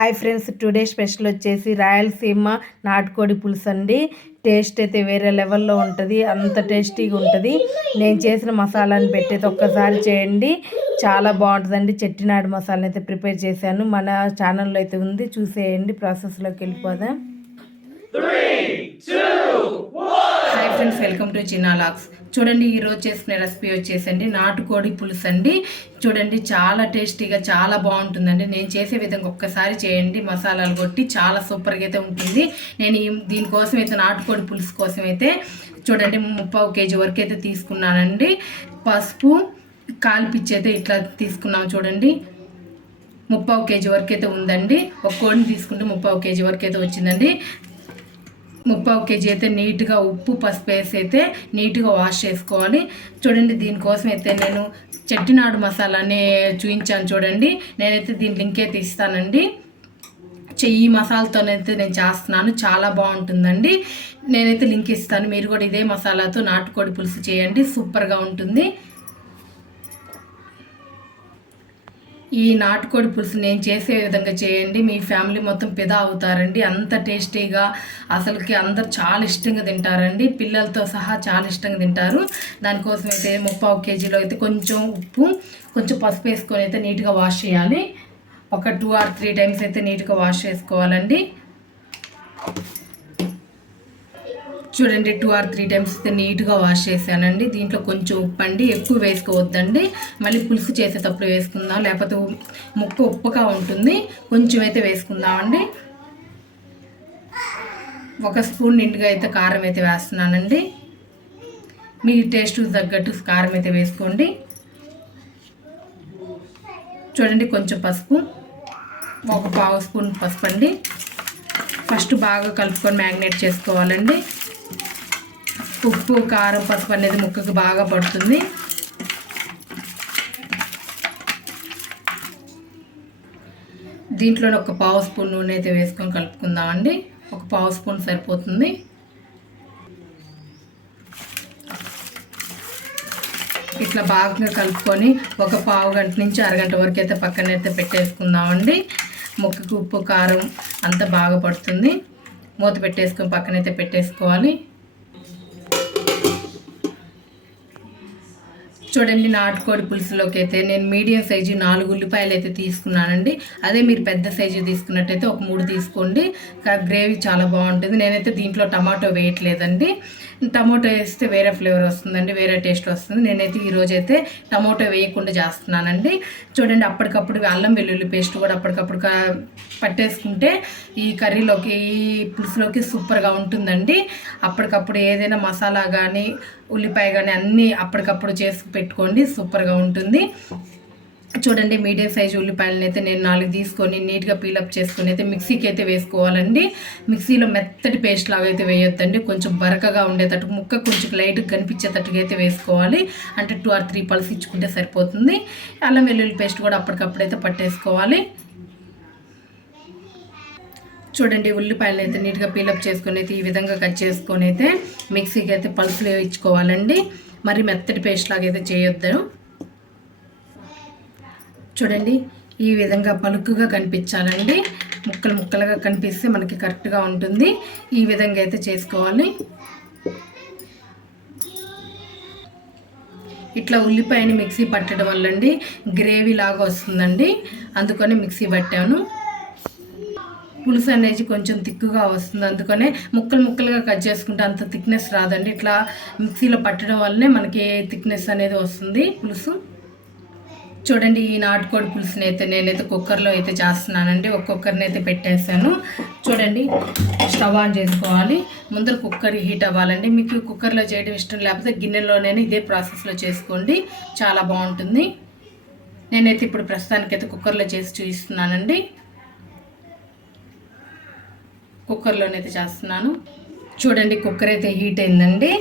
Hi friends today special వచ్చేసి రాయలసీమ నాటుకోడి పులుసు అండి. టేస్ట్ అయితే వేరే లెవెల్లో ఉంటుంది అంత టేస్టీగా ఉంటుంది. నేను చేసిన మసాలాని పెట్టేది ఒక్కసారి చేయండి. చాలా బాగుంటుందండి. చెట్టినాడు మసాలా అయితే ప్రిపేర్ చేశాను. మన ఛానల్లో అయితే ఉంది చూసేయండి ప్రాసెస్లోకి వెళ్ళిపోదాం. Hi friends welcome to Chinna lakhs చూడండి ఈరోజు చేసిన రెసిపీ వచ్చేసండి. నాటుకోడి పులుసు అండి చూడండి చాలా టేస్టీగా చాలా బాగుంటుందండి. నేను చేసే విధంగా ఒక్కసారి చేయండి. మసాలాలు కొట్టి చాలా సూపర్గా అయితే ఉంటుంది. నేను ఈ దీనికోసం అయితే నాటుకోడి పులుసు కోసం అయితే చూడండి ముప్పావు కేజీ వరకు అయితే తీసుకున్నానండి. పసుపు కాల్పిచ్చి అయితే ఇట్లా తీసుకున్నాం చూడండి. ముప్పావు కేజీ వరకు అయితే ఉందండి. ఒక కోడిని తీసుకుంటే ముప్పావు కేజీ వరకు అయితే వచ్చిందండి. ముప్పావు కేజీ అయితే నీట్గా ఉప్పు పసుపు వేసి అయితే నీట్గా వాష్ చేసుకోవాలి. చూడండి దీనికోసం అయితే నేను చెట్టినాడు మసాలాని చూపించాను చూడండి. నేనైతే దీని లింక్ అయితే ఇస్తానండి చెయ్యి మసాలాతోనైతే నేను చేస్తున్నాను. చాలా బాగుంటుందండి. నేనైతే లింక్ ఇస్తాను. మీరు కూడా ఇదే మసాలాతో నాటుకోడి పులుసు చేయండి. సూపర్గా ఉంటుంది. ఈ నాటుకోడి పులుసు నేను చేసే విధంగా చేయండి. మీ ఫ్యామిలీ మొత్తం పిదా అవుతారండి. అంత టేస్టీగా అసలుకి అందరు చాలా ఇష్టంగా తింటారండి. పిల్లలతో సహా చాలా ఇష్టంగా తింటారు. దానికోసం అయితే ముప్పావు కేజీలో అయితే కొంచెం ఉప్పు కొంచెం పసుపు వేసుకొని అయితే నీట్గా వాష్ చేయాలి. ఒక టూ ఆర్ త్రీ టైమ్స్ అయితే నీట్గా వాష్ చేసుకోవాలండి. చూడండి టూ ఆర్ త్రీ టైమ్స్ అయితే నీట్గా వాష్ చేశానండి. దీంట్లో కొంచెం ఉప్పు అండి ఎక్కువ వేసుకోవద్దండి. మళ్ళీ పులుసు చేసేటప్పుడు వేసుకుందాం. లేకపోతే ముక్క ఉప్పుగా ఉంటుంది. కొంచెం అయితే వేసుకుందామండి. ఒక స్పూన్ నిండుగా అయితే కారం అయితే వేస్తున్నానండి. మీ టేస్ట్ తగ్గట్టు కారం అయితే వేసుకోండి. చూడండి కొంచెం పసుపు. ఒక పావు స్పూన్ పసుపు అండి. ఫస్ట్ బాగా కలుపుకొని మ్యాగ్నేట్ చేసుకోవాలండి. ఉప్పు కారం పసుపు అనేది ముక్కకు బాగా పడుతుంది. దీంట్లో ఒక పావు స్పూన్ నూనె అయితే వేసుకొని కలుపుకుందామండి. ఒక పావు స్పూన్ సరిపోతుంది. ఇట్లా బాగా కలుపుకొని ఒక పావు గంట నుంచి అరగంట వరకు అయితే పక్కనైతే పెట్టేసుకుందామండి. ముక్కకు ఉప్పు కారం అంతా బాగా పడుతుంది. మూత పెట్టేసుకొని పక్కనైతే పెట్టేసుకోవాలి. చూడండి నాటుకోడి పులుసులోకి అయితే నేను మీడియం సైజు నాలుగు ఉల్లిపాయలు అయితే తీసుకున్నానండి. అదే మీరు పెద్ద సైజు తీసుకున్నట్టయితే ఒక మూడు తీసుకోండి. గ్రేవీ చాలా బాగుంటుంది. నేనైతే దీంట్లో టమాటో వేయట్లేదండి. టమోటో వేస్తే వేరే ఫ్లేవర్ వస్తుందండి వేరే టేస్ట్ వస్తుంది. నేనైతే ఈరోజు అయితే టమోటో వేయకుండా చేస్తున్నానండి. చూడండి అప్పటికప్పుడు అల్లం వెల్లుల్లి పేస్ట్ కూడా అప్పటికప్పుడు పట్టేసుకుంటే ఈ కర్రీలోకి ఈ పులుసులోకి సూపర్గా ఉంటుందండి. అప్పటికప్పుడు ఏదైనా మసాలా కానీ ఉల్లిపాయ కానీ అన్నీ అప్పటికప్పుడు చేసి పెట్టుకోండి సూపర్గా ఉంటుంది. చూడండి మీడియం సైజ్ ఉల్లిపాయలను అయితే నేను నాలుగు తీసుకొని నీట్గా పీలప్ చేసుకొని అయితే మిక్సీకి అయితే వేసుకోవాలండి. మిక్సీలో మెత్తటి పేస్ట్ లాగా అయితే వేయొద్దండి. కొంచెం బరకగా ఉండేటట్టు ముక్క కొంచెం లైట్గా కనిపించేటట్టుగా అయితే వేసుకోవాలి. అంటే టూ ఆర్ త్రీ పల్స్ ఇచ్చుకుంటే సరిపోతుంది. అల్లం వెల్లుల్లి పేస్ట్ కూడా అప్పటికప్పుడు అయితే పట్టేసుకోవాలి. చూడండి ఉల్లిపాయలు అయితే నీట్గా పీలప్ చేసుకొని అయితే ఈ విధంగా కట్ చేసుకొని అయితే మిక్సీకి అయితే పల్స్లు ఇచ్చుకోవాలండి. మరి మెత్తటి పేస్ట్ లాగా అయితే చేయొద్దు. చూడండి ఈ విధంగా పలుకుగా కనిపించాలండి. ముక్కలు ముక్కలుగా కనిపిస్తే మనకి కరెక్ట్గా ఉంటుంది. ఈ విధంగా అయితే చేసుకోవాలి. ఇట్లా ఉల్లిపాయని మిక్సీ పట్టడం వల్ల అండి గ్రేవీ లాగా వస్తుందండి. అందుకని మిక్సీ పట్టాను. పులుసు అనేది కొంచెం తిక్కుగా వస్తుంది. అందుకనే ముక్కలు ముక్కలుగా కట్ చేసుకుంటే అంత థిక్నెస్ రాదండి. ఇట్లా మిక్సీలో పట్టడం వల్లనే మనకి థిక్నెస్ అనేది వస్తుంది పులుసు. చూడండి ఈ నాటుకోడి పులుసుని అయితే నేనైతే కుక్కర్లో అయితే చేస్తున్నానండి. ఒక్కొక్కరిని అయితే పెట్టేసాను చూడండి స్టవ్ ఆన్ చేసుకోవాలి. ముందర కుక్కర్ హీట్ అవ్వాలండి. మీకు కుక్కర్లో చేయడం ఇష్టం లేకపోతే గిన్నెలోనే ఇదే ప్రాసెస్లో చేసుకోండి. చాలా బాగుంటుంది. నేనైతే ఇప్పుడు ప్రస్తుతానికైతే కుక్కర్లో చేసి చూపిస్తున్నానండి. కుక్కర్లోనైతే చేస్తున్నాను. చూడండి కుక్కర్ అయితే హీట్ అయిందండి.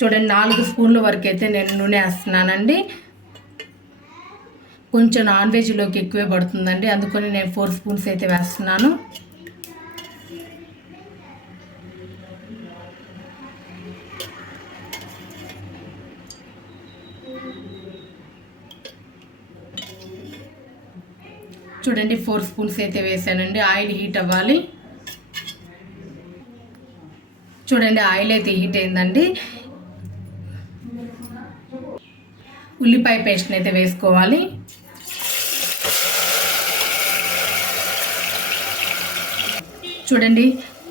చూడండి నాలుగు స్పూన్ల వరకు అయితే నేను నూనె వేస్తున్నానండి. కొంచెం నాన్ వెజ్లోకి ఎక్కువే పడుతుందండి. అందుకని నేను ఫోర్ స్పూన్స్ అయితే వేస్తున్నాను. చూడండి ఫోర్ స్పూన్స్ అయితే వేసానండి. ఆయిల్ హీట్ అవ్వాలి. చూడండి ఆయిల్ అయితే హీట్ అయిందండి. ఉల్లిపాయ పేస్ట్ని అయితే వేసుకోవాలి. చూడండి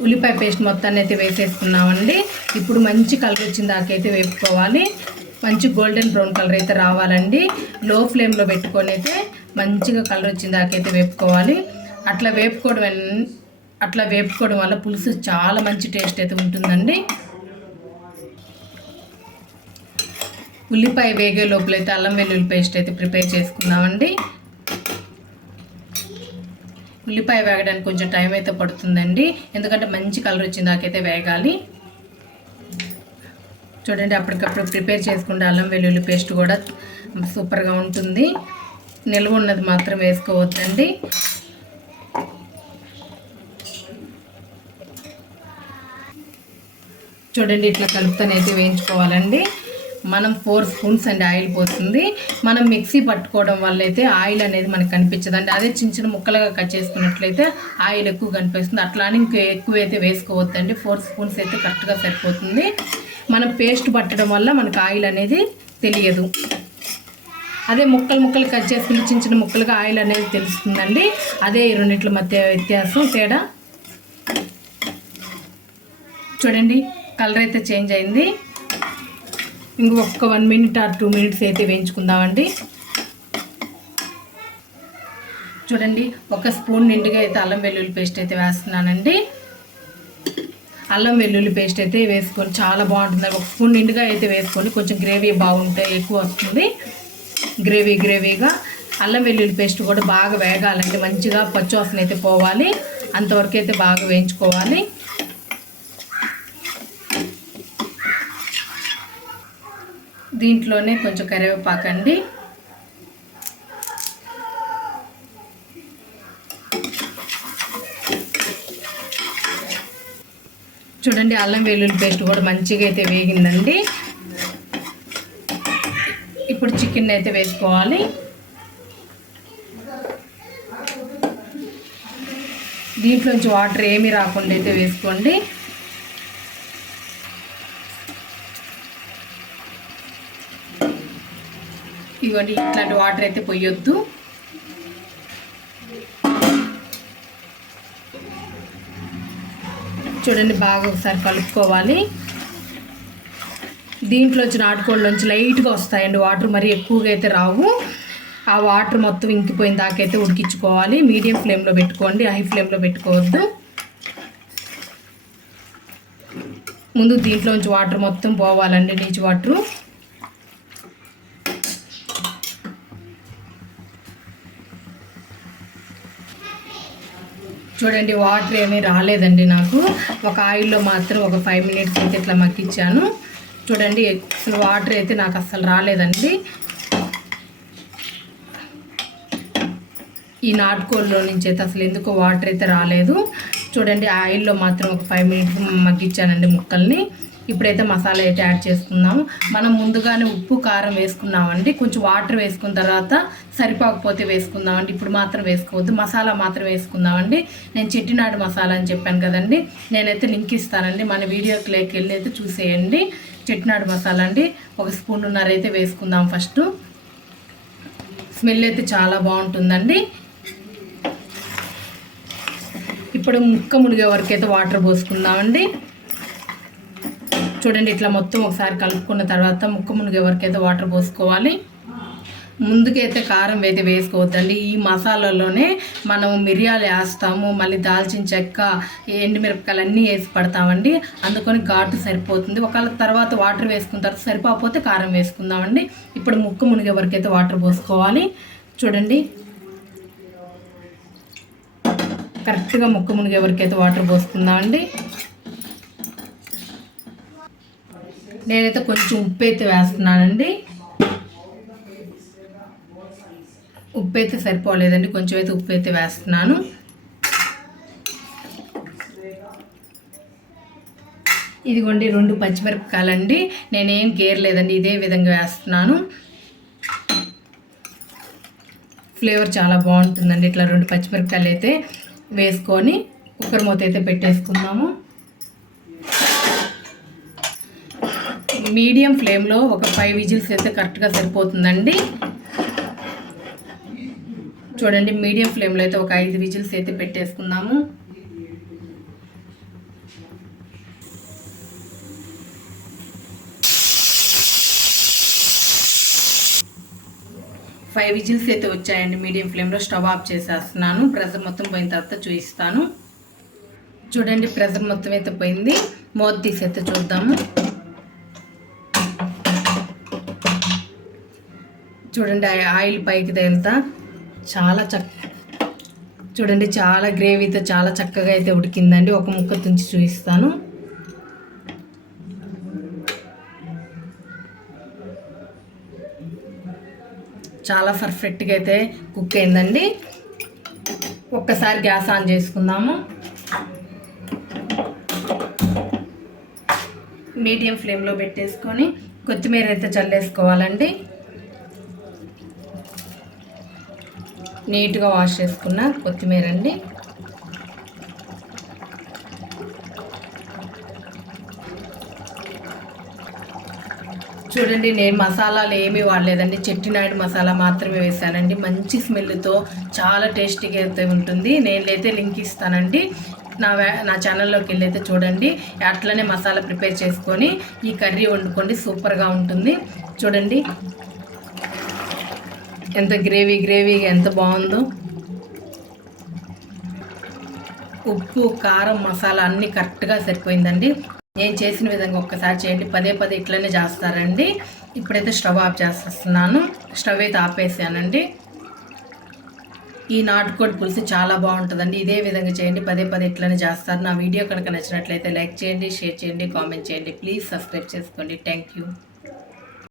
ఉల్లిపాయ పేస్ట్ మొత్తాన్ని అయితే వేసేసుకున్నామండి. ఇప్పుడు మంచి కలర్ వచ్చిన దాకైతే వేపుకోవాలి. మంచి గోల్డెన్ బ్రౌన్ కలర్ అయితే రావాలండి. లో ఫ్లేమ్లో పెట్టుకొని అయితే మంచిగా కలర్ వచ్చిన దాకైతే వేపుకోవాలి. అట్లా వేపుకోవడం అట్లా వేపుకోవడం వల్ల పులుసు చాలా మంచి టేస్ట్ అయితే ఉంటుందండి. ఉల్లిపాయ వేగే లోపలైతే అల్లం వెల్లుల్లి పేస్ట్ అయితే ప్రిపేర్ చేసుకున్నామండి. ఉల్లిపాయ వేగడానికి కొంచెం టైం అయితే పడుతుందండి. ఎందుకంటే మంచి కలర్ వచ్చింది దాకైతే వేగాలి. చూడండి అప్పటికప్పుడు ప్రిపేర్ చేసుకుంటే అల్లం వెల్లుల్లి పేస్ట్ కూడా సూపర్గా ఉంటుంది. నిల్వ ఉన్నది మాత్రం వేసుకోవద్దండి. చూడండి ఇట్లా కలుపుతానైతే వేయించుకోవాలండి. మనం ఫోర్ స్పూన్స్ అండి ఆయిల్ పోతుంది మనం మిక్సీ పట్టుకోవడం వల్ల అయితే ఆయిల్ అనేది మనకు కనిపించదండి. అదే చిన్న చిన్న ముక్కలుగా కట్ చేసుకున్నట్లయితే ఆయిల్ ఎక్కువ కనిపిస్తుంది. అట్లా అని ఇంకా ఎక్కువ అయితే వేసుకోవద్దండి. ఫోర్ స్పూన్స్ అయితే కరెక్ట్గా సరిపోతుంది. మనం పేస్ట్ పట్టడం వల్ల మనకు ఆయిల్ అనేది తెలియదు. అదే ముక్కలు ముక్కలు కట్ చేసుకుని చిన్న చిన్న ముక్కలుగా ఆయిల్ అనేది తెలుస్తుందండి. అదే ఈ రెండింటి మధ్య వ్యత్యాసం తేడా. చూడండి కలర్ అయితే చేంజ్ అయింది. ఇంకొక one minute or two minutes అయితే వేయించుకుందామండి. చూడండి ఒక స్పూన్ నిండుగా అయితే అల్లం వెల్లుల్లి పేస్ట్ అయితే వేస్తున్నానండి. అల్లం వెల్లుల్లి పేస్ట్ అయితే వేసుకొని చాలా బాగుంటుంది. ఒక స్పూన్ నిండుగా అయితే వేసుకొని కొంచెం గ్రేవీ బాగుంటే ఎక్కువ వస్తుంది. గ్రేవీ గ్రేవీగా అల్లం వెల్లుల్లి పేస్ట్ కూడా బాగా వేగాలండి. మంచిగా పచ్చివాసన అయితే పోవాలి. అంతవరకు అయితే బాగా వేయించుకోవాలి. దీంట్లోనే కొంచెం కరివేపాకు అండి. చూడండి అల్లం వెల్లుల్లి పేస్ట్ కూడా మంచిగా అయితే వేగిందండి. ఇప్పుడు చికెన్ అయితే వేసుకోవాలి. దీంట్లోంచి వాటర్ ఏమీ రాకుండా అయితే వేసుకోండి. ఇవ్వండి ఇట్లాంటి వాటర్ అయితే పొయ్యొద్దు చూడండి బాగా ఒకసారి కలుపుకోవాలి. దీంట్లో వచ్చి నాటుకోళ్ళలోంచి లైట్గా వస్తాయండి వాటర్ మరి ఎక్కువగా అయితే రావు. ఆ వాటర్ మొత్తం ఇంకిపోయిన దాకైతే ఉడికించుకోవాలి. మీడియం ఫ్లేమ్లో పెట్టుకోండి హై ఫ్లేమ్లో పెట్టుకోవద్దు. ముందు దీంట్లోంచి వాటర్ మొత్తం పోవాలండి నీచు వాటరు. చూడండి వాటర్ ఏమీ రాలేదండి నాకు. ఒక ఆయిల్లో మాత్రం ఒక ఫైవ్ మినిట్స్ అయితే ఇట్లా మక్కిచ్చాను చూడండి అసలు వాటర్ అయితే నాకు అసలు రాలేదండి. ఈ నాటుకోళ్ళలో నుంచి అయితే అసలు ఎందుకో వాటర్ అయితే రాలేదు. చూడండి ఆయిల్లో మాత్రం ఒక ఫైవ్ మినిట్స్ మగ్గిచ్చానండి ముక్కల్ని. ఇప్పుడైతే మసాలా అయితే యాడ్ చేసుకుందాము. మనం ముందుగానే ఉప్పు కారం వేసుకున్నామండి. కొంచెం వాటర్ వేసుకున్న తర్వాత సరిపోకపోతే వేసుకుందామండి. ఇప్పుడు మాత్రం వేసుకోవద్దు. మసాలా మాత్రం వేసుకుందామండి. నేను చెట్టినాడు మసాలా అని చెప్పాను కదండి. నేనైతే లింక్ ఇస్తానండి. మన వీడియోకి లేకి వెళ్ళి అయితే చూసేయండి. చెట్టినాడు మసాలా అండి. ఒక స్పూన్నర అయితే వేసుకుందాం ఫస్ట్. స్మెల్ అయితే చాలా బాగుంటుందండి. ఇప్పుడు ముక్క మునిగే వరకు అయితే వాటర్ పోసుకుందామండి. చూడండి ఇట్లా మొత్తం ఒకసారి కలుపుకున్న తర్వాత ముక్క మునిగే ఎవరికైతే వాటర్ పోసుకోవాలి ముందుకైతే కారం అయితే వేసుకోవద్దండి. ఈ మసాలాలోనే మనం మిరియాలు వేస్తాము మళ్ళీ దాల్చిన చెక్క ఎండుమిరపకాయలు అన్నీ వేసి పడతామండి. అందుకని ఘాటు సరిపోతుంది. ఒకవేళ తర్వాత వాటర్ వేసుకున్న తర్వాత సరిపోకపోతే కారం వేసుకుందామండి. ఇప్పుడు ముక్క మునిగే ఎవరికైతే వాటర్ పోసుకోవాలి చూడండి. కరెక్ట్గా ముక్క మునిగే ఎవరికైతే వాటర్ పోసుకుందామండి. నేనైతే కొంచెం ఉప్పు అయితే వేస్తున్నానండి. ఉప్పు అయితే సరిపోలేదండి కొంచెం అయితే ఉప్పు అయితే వేస్తున్నాను. ఇదిగోండి రెండు పచ్చిమిరపకాయలండి. నేనేం గేరలేదండి ఇదే విధంగా వేస్తున్నాను. ఫ్లేవర్ చాలా బాగుంటుందండి ఇట్లా రెండు పచ్చిమిరపకాయలు అయితే వేసుకొని కుక్కర్ మూత అయితే పెట్టేసుకుందాము. మీడియం ఫ్లేమ్లో ఒక ఫైవ్ విజిల్స్ అయితే కరెక్ట్గా సరిపోతుందండి. చూడండి మీడియం ఫ్లేమ్లో అయితే ఒక ఐదు విజిల్స్ అయితే పెట్టేసుకుందాము. ఫైవ్ విజిల్స్ అయితే వచ్చాయండి మీడియం ఫ్లేమ్లో. స్టవ్ ఆఫ్ చేసేస్తున్నాను. ప్రెజర్ మొత్తం పోయిన తర్వాత చూపిస్తాను. చూడండి ప్రెజర్ మొత్తం అయితే పోయింది. మూత తీసి అయితే చూద్దాము. చూడండి ఆయిల్ పైకి తేలుతా. చాలా చక్క చూడండి చాలా గ్రేవీతో చాలా చక్కగా అయితే ఉడికిందండి. ఒక ముక్క తుంచి చూపిస్తాను. చాలా పర్ఫెక్ట్గా అయితే కుక్ అయిందండి. ఒక్కసారి గ్యాస్ ఆన్ చేసుకుందాము. మీడియం ఫ్లేమ్లో పెట్టేసుకొని కొత్తిమీర అయితే చల్లేసుకోవాలండి. నీట్గా వాష్ చేసుకున్న కొత్తిమీర అండి చూడండి నేను మసాలాలు ఏమీ వాడలేదండి. చెట్టినాయుడు మసాలా మాత్రమే వేసానండి. మంచి స్మెల్తో చాలా టేస్టీగా అయితే ఉంటుంది. నేనైతే లింక్ ఇస్తానండి. నా నా ఛానల్లోకి వెళ్ళైతే చూడండి. అట్లనే మసాలా ప్రిపేర్ చేసుకొని ఈ కర్రీ వండుకోండి. సూపర్గా ఉంటుంది. చూడండి. ఎంత గ్రేవీ గ్రేవీ ఎంత బాగుందో. ఉప్పు కారం మసాలా అన్నీ కరెక్ట్గా సరిపోయిందండి. నేను చేసిన విధంగా ఒక్కసారి చేయండి. పదే పదే ఇట్లనే చేస్తారండి. ఇప్పుడైతే స్టవ్ ఆఫ్ చేసేస్తున్నాను. స్టవ్ అయితే ఆపేసానండి. ఈ నాటుకోడి పులుసు చాలా బాగుంటుందండి. ఇదే విధంగా చేయండి. పదే పదే ఇట్లనే చేస్తారు. నా వీడియో కనుక నచ్చినట్లయితే లైక్ చేయండి షేర్ చేయండి కామెంట్ చేయండి. ప్లీజ్ సబ్స్క్రైబ్ చేసుకోండి. Thank you.